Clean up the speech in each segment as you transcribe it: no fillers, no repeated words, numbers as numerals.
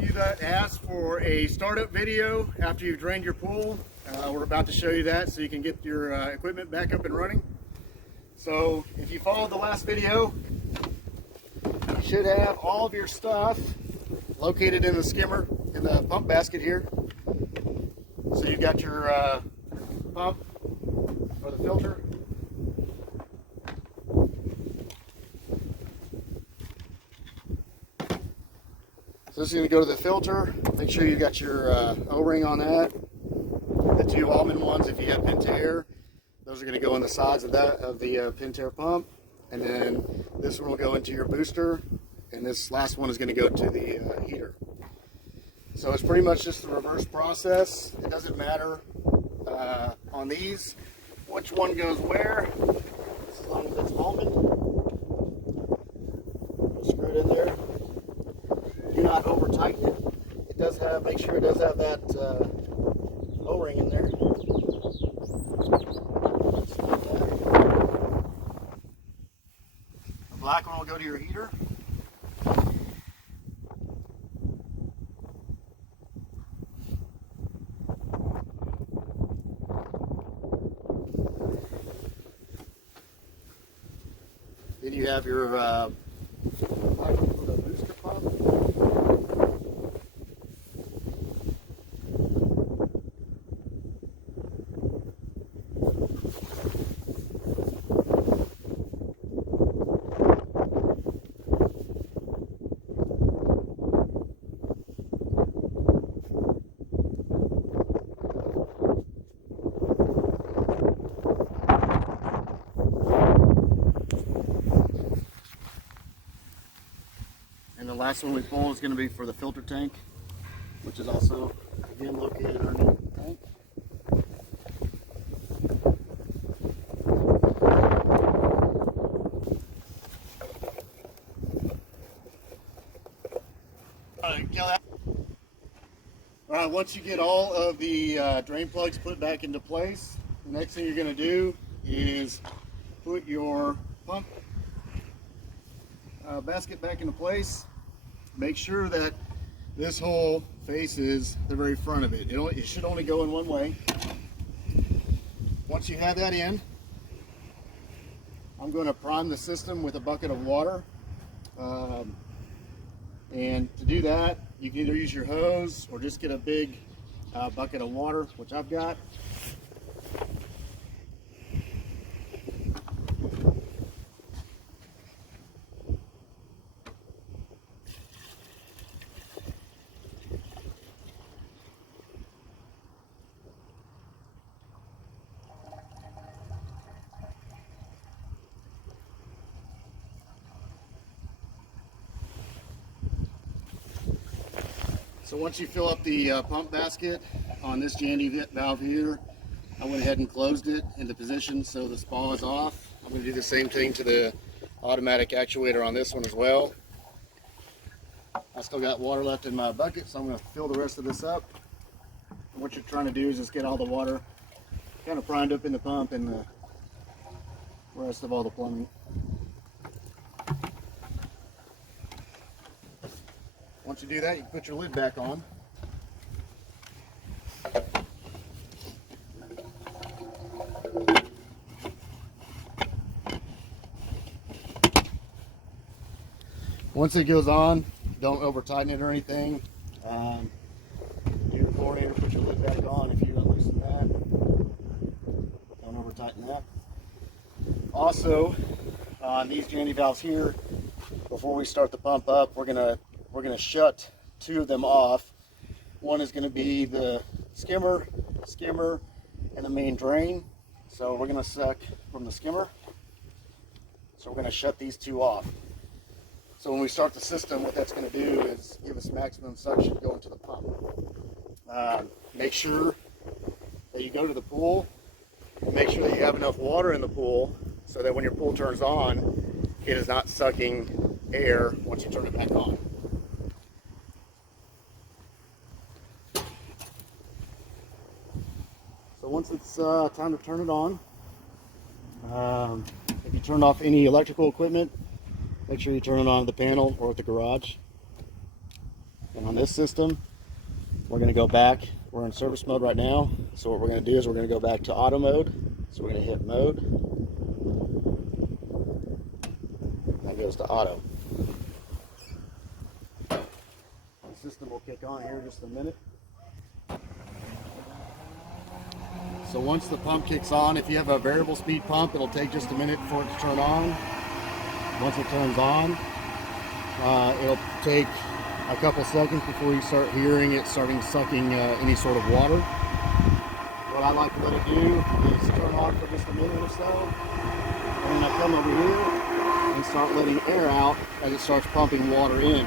you that asked for a startup video after you've drained your pool. We're about to show you that so you can get your equipment back up and running. So if you followed the last video, you should have all of your stuff located in the skimmer, in the pump basket here. So you've got your pump or the filter. So this is going to go to the filter. Make sure you got your O-ring on that. The two Allman ones, if you have Pentair, those are going to go on the sides of that of the Pentair pump. And then this one will go into your booster, and this last one is going to go to the heater. So it's pretty much just the reverse process. It doesn't matter on these which one goes where, as long as it's Allman. Screw it in there. Do not over tighten it. It does have, make sure it does have that O-ring in there. The black one will go to your heater. Then you have your black one for the booster pump. And the last one we pull is going to be for the filter tank, which is also, again, located underneath the tank. Alright, once you get all of the drain plugs put back into place, the next thing you're going to do is put your pump basket back into place. Make sure that this hole faces the very front of it. It should only go in one way. Once you have that in, I'm going to prime the system with a bucket of water. And to do that, you can either use your hose or just get a big bucket of water, which I've got. So once you fill up the pump basket on this Jandy valve here, I went ahead and closed it into position so the spa is off. I'm going to do the same thing to the automatic actuator on this one as well. I still got water left in my bucket, so I'm going to fill the rest of this up. And what you're trying to do is just get all the water kind of primed up in the pump and the rest of all the plumbing. Once you do that, you can put your lid back on. Once it goes on, don't over tighten it or anything. Do your chlorinator, put your lid back on. If you unloosen that, don't over tighten that. Also, on these Jandy valves here, before we start the pump up, we're gonna shut two of them off. One is going to be the skimmer, and the main drain. So we're going to suck from the skimmer. So we're going to shut these two off. So when we start the system, what that's going to do is give us maximum suction going to the pump. Make sure that you go to the pool and make sure that you have enough water in the pool so that when your pool turns on, it is not sucking air once you turn it back on. So once it's time to turn it on, if you turn off any electrical equipment, make sure you turn it on at the panel or at the garage. And on this system, we're going to go back. We're in service mode right now. So what we're going to do is we're going to go back to auto mode. So we're going to hit mode. That goes to auto. The system will kick on here in just a minute. So once the pump kicks on, if you have a variable speed pump, it'll take just a minute for it to turn on. Once it turns on, it'll take a couple seconds before you start hearing it starting sucking any sort of water. What I like to let it do is turn on for just a minute or so, and then I come over here and start letting air out as it starts pumping water in.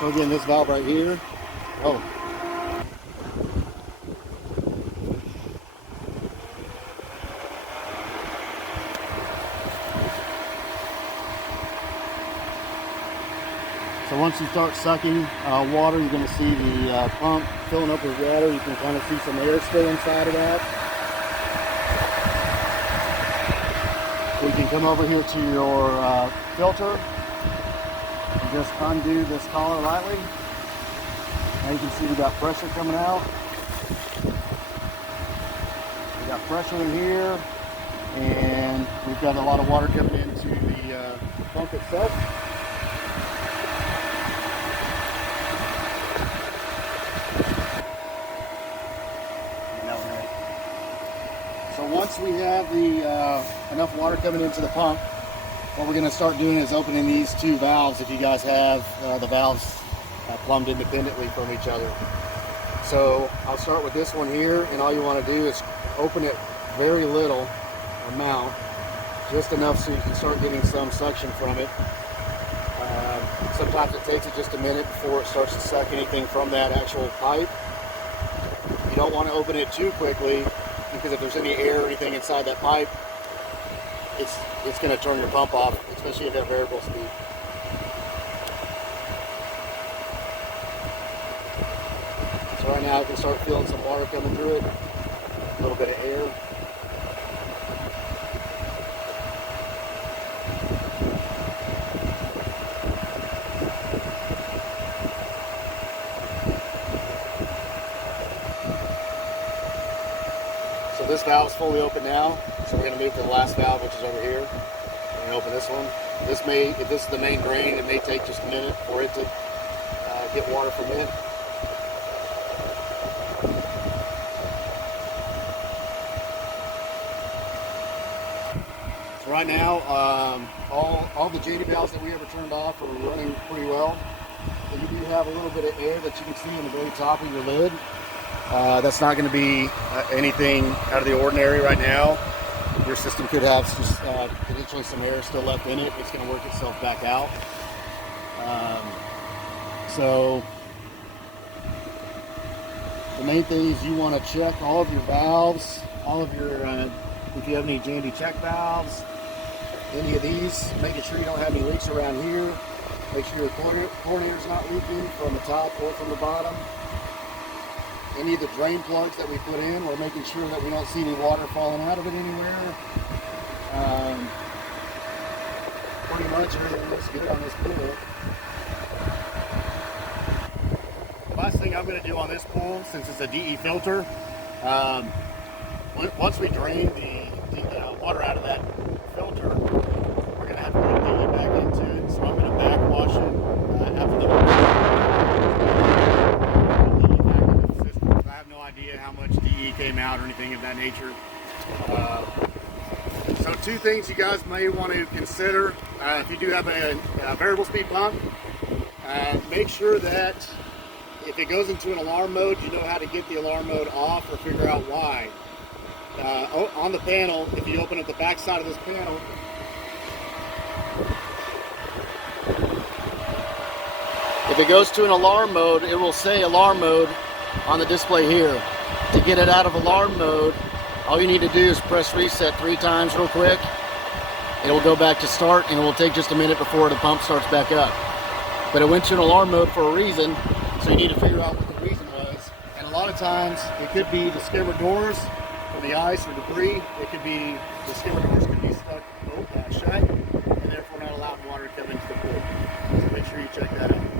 So again, this valve right here, so once you start sucking water, you're going to see the pump filling up with water. You can kind of see some air still inside of that. We can come over here to your filter and just undo this collar lightly. Now you can see we got pressure coming out. We got pressure in here, and we've got a lot of water coming into the pump itself. So once we have the enough water coming into the pump, what we're going to start doing is opening these two valves if you guys have the valves plumbed independently from each other. So I'll start with this one here, and all you want to do is open it very little amount, just enough so you can start getting some suction from it. Sometimes it takes it just a minute before it starts to suck anything from that actual pipe. You don't want to open it too quickly, because if there's any air or anything inside that pipe, it's going to turn your pump off, especially if you have variable speed. So right now I can start feeling some water coming through it, a little bit of air. So this valve is fully open now, so we're going to move to the last valve, which is over here. We're going to open this one. If this is the main drain, it may take just a minute for it to get water from it. So right now, all the JD valves that we ever turned off are running pretty well. But you do have a little bit of air that you can see in the very top of your lid. That's not going to be anything out of the ordinary right now. Your system could have just potentially some air still left in it. It's going to work itself back out. So the main thing is you want to check all of your valves, all of your, if you have any Jandy check valves, any of these, making sure you don't have any leaks around here. Make sure your coordinator's not leaking from the top or from the bottom. Any of the drain plugs that we put in, we're making sure that we don't see any water falling out of it anywhere. Pretty much everything looks good on this pool. The last thing I'm going to do on this pool, since it's a DE filter, once we drain the water out of that filter, we're going to have to put DE back into it. So I'm going to backwash it after the idea how much DE came out or anything of that nature. So two things you guys may want to consider if you do have a variable speed pump. Make sure that if it goes into an alarm mode, you know how to get the alarm mode off or figure out why. On the panel, if you open up the back side of this panel, if it goes to an alarm mode, it will say alarm mode on the display here. To get it out of alarm mode, all you need to do is press reset 3 times real quick. It will go back to start, and it will take just a minute before the pump starts back up. But it went to an alarm mode for a reason, so you need to figure out what the reason was. And a lot of times it could be the skimmer doors or the ice or debris. It could be the skimmer doors could be stuck shut, and therefore not allowing water to come into the pool. So make sure you check that out.